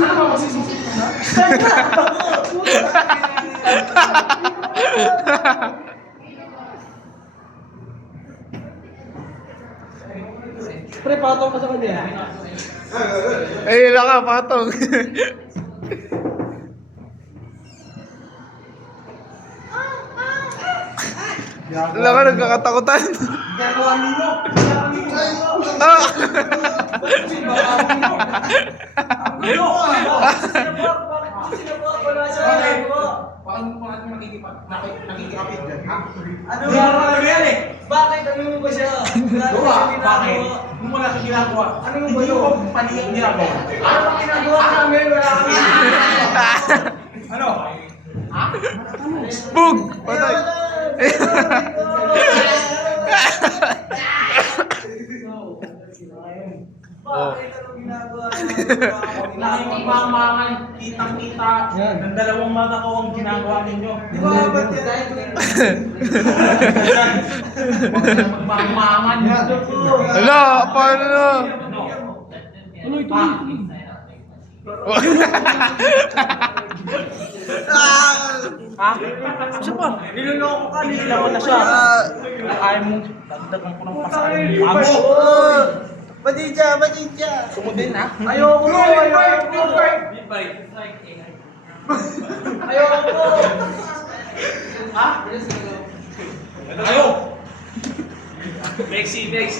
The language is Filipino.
Ano ba masisisi mo na? Pre, patong ka sa kanya. Ayun lang ka, patong. Wala ka, nagkakatakutan. Gagawa ninyo! Ah! Bakit mo nakikipit dyan, ha? Ano Ginagawa mo yan eh! Bakit? Ano mo ba siya? Gawa, bakit? Nung wala siya ginagawa, Ano yung hindi bayo? ko pali ang ginagawa. Ano bang ginagawa namin? Wala kami. Ano? Ha? Bug! Patay! Bakit? Anong ginagawa namin? Nakikipagmamangan, kitang-kita, ng dalawang mata ko ang ginagawa ninyo. Di ba ba't yan? Magmamangan. Ala, paano na? Ano ito? Ha? Siya pa. Niloloko ka, nililawan na siya. Ayaw mo, dagdagan ko ng pasahan ng mukha mo. Badidya, badidya. Sumudin ha? Ayoko mo, ayoko mo. Ayoko mo. Ha? Ayaw! Mexi, Mexi.